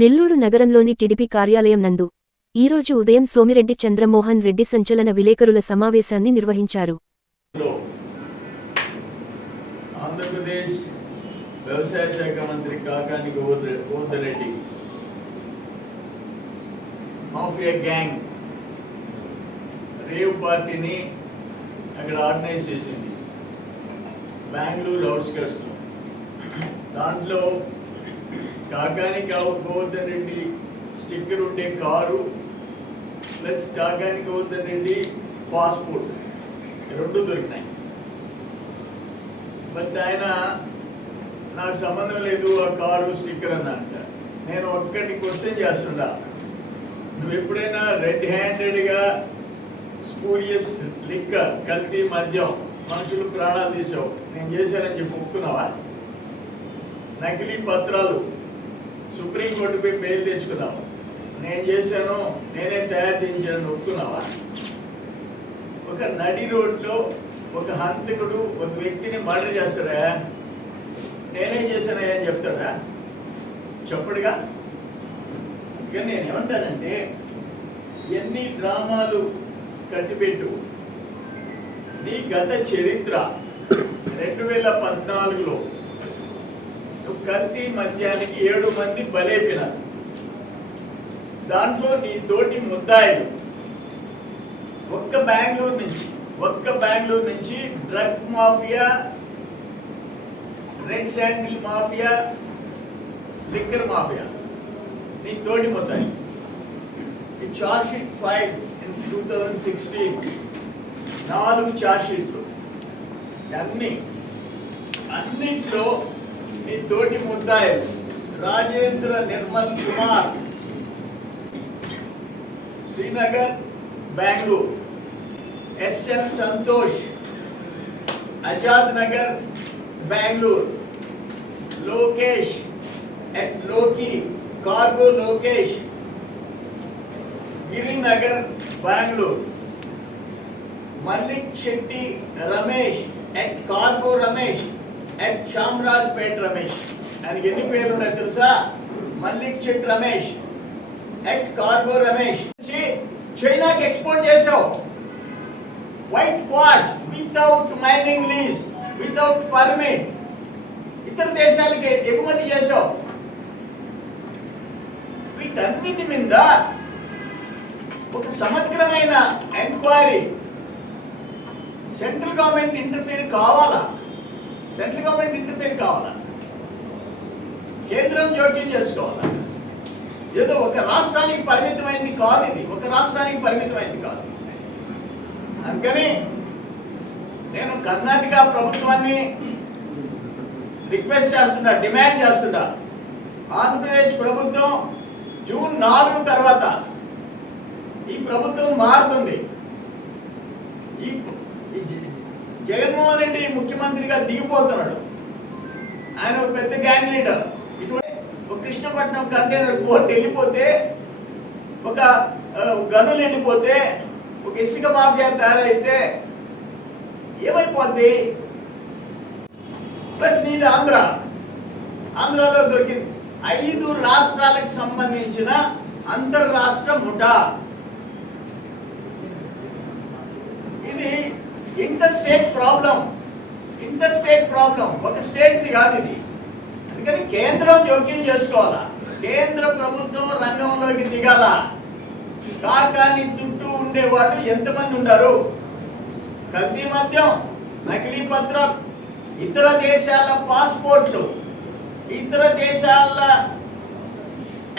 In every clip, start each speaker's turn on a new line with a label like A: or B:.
A: నెల్లూరు నగరంలోని టిడిపి కార్యాలయం నందు ఈరోజు ఉదయం సోమిరెడ్డి చంద్రమోహన్ రెడ్డి సంచలన విలేకరుల సమావేశాన్ని నిర్వహించారు
B: ఆంధ్రప్రదేశ్ వ్యవసాయ శాఖ మంత్రి Kakani Govardhan Reddy mafia gang rave పార్టీని అక్కడ ఆర్గనైజ్ చేసింది బెంగళూరు అవుట్స్కట్స్లో దాంట్లో కాకాని కావు స్టిక్కర్ ఉండే కారు ప్లస్ కాకాని అవ్వద్దనండి పాస్పోర్ట్ రెండు దొరికినాయి బట్ ఆయన నాకు సంబంధం లేదు ఆ కారు స్టిక్కర్ అని అంట నేను ఒక్కటి క్వశ్చన్ చేస్తుండా నువ్వు ఎప్పుడైనా రెడ్ హ్యాండెడ్గా స్పూరియస్ లిక్క కల్తీ మద్యం మనుషులు ప్రాణాలు తీసావు నేను చేశానని చెప్పి ఒప్పుకున్నావా నకిలీ పత్రాలు సుప్రీంకోర్టుపై బెయిల్ తెచ్చుకున్నావు నేను చేశాను నేనే తయారు చేయించాను ఒప్పుకున్నావా ఒక నడి రోడ్లో ఒక హంతకుడు ఒక వ్యక్తిని మర్డర్ చేస్తాడా నేనేం చేశానా అని చెప్తాడా చెప్పుడుగా ఇక నేను ఏమంటానంటే ఎన్ని డ్రామాలు కట్టిపెట్టు నీ గత చరిత్ర రెండు వేల పద్నాలుగులో కల్తీ మద్యానికి ఏడు మంది బలేపిన దాంట్లో నీ తోటి ముద్దాయిలు ఒక్క బెంగళూరు నుంచి ఒక్క బెంగళూరు నుంచి drug mafia red sandal mafia liquor mafia నీ తోటి ముద్దాయి ఈ sheet five in two thousand sixteen నాలుగు షీట్లు అన్ని అన్నింటిలో मुद्दा Rajendra Nirmal Kumar Srinagar Bangalore S Santosh Azad Nagar Bangalore Lokesh Loki cargo Lokesh Giri Nagar Bangalore Mallik Shetty Ramesh at cargo Ramesh Shyamraj Pet Ramesh ఆయనకి ఎన్ని పేర్లు ఉన్నాయి తెలుసా మల్లిక్ చిట్ రమేష్ ఎట్ కార్గో రమేష్ చైనాకి ఎక్స్పోర్ట్ చేసావు white quartz without mining lease without permit ఇతర దేశాలకి ఎగుమతి చేసావు వీటన్నిటి మీద ఒక సమగ్రమైన ఎంక్వైరీ సెంట్రల్ గవర్నమెంట్ ఇంటర్ఫీర్ కావాలా సెంట్రల్ గవర్నమెంట్ ఇంటర్ఫేర్ కావాలా కేంద్రం జోక్యం చేసుకోవాలా ఏదో ఒక రాష్ట్రానికి పరిమితమైంది కాదు ఇది ఒక రాష్ట్రానికి పరిమితమైంది కాదు అందుకని నేను కర్ణాటక ప్రభుత్వాన్ని రిక్వెస్ట్ చేస్తున్నా డిమాండ్ చేస్తున్నా ఆంధ్రప్రదేశ్ ప్రభుత్వం జూన్ నాలుగు తర్వాత ఈ ప్రభుత్వం మారుతుంది ఈ జగన్మోహన్ రెడ్డి ముఖ్యమంత్రిగా దిగిపోతున్నాడు ఆయన ఒక పెద్ద గ్యాంగ్ లీడర్ ఇటువంటి ఒక కృష్ణపట్నం కంటైనర్ పోర్ట్ వెళ్ళిపోతే ఒక గనులు వెళ్ళిపోతే ఒక ఇసుక మాఫియా తయారైతే ఏమైపోద్ది ప్లస్ నీది ఆంధ్ర ఆంధ్రలో దొరికింది ఐదు రాష్ట్రాలకు సంబంధించిన అంతర్రాష్ట్ర ముఠా ఇది inter state problem inter state problem ఒక స్టేట్ది కాదు ఇది అందుకని కేంద్రం జోక్యం చేసుకోవాలా కేంద్ర ప్రభుత్వం రంగంలోకి దిగాల కాకాని చుట్టూ ఉండే వాళ్ళు ఎంతమంది ఉండరు కల్తీ మద్యం నకిలీ పత్రం ఇతర దేశాల పాస్పోర్ట్లు ఇతర దేశాల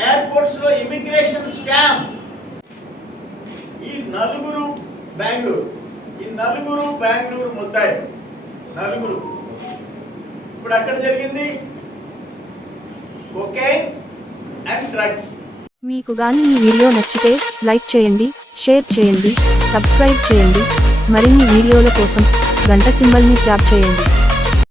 B: ఎయిర్పోర్ట్స్లో ఇమిగ్రేషన్ స్కామ్ ఈ నలుగురు బెంగళూరు ఈ నలుగురు బెంగళూరు ముద్దాయి నలుగురు ఇప్పుడు ఎక్కడ జరిగింది ఓకే అండ్ డ్రగ్స్ మీకు గాని ఈ వీడియో నచ్చితే లైక్ చేయండి షేర్ చేయండి సబ్స్క్రైబ్ చేయండి మరిన్ని వీడియోల కోసం గంట సింబల్ని ట్యాప్ చేయండి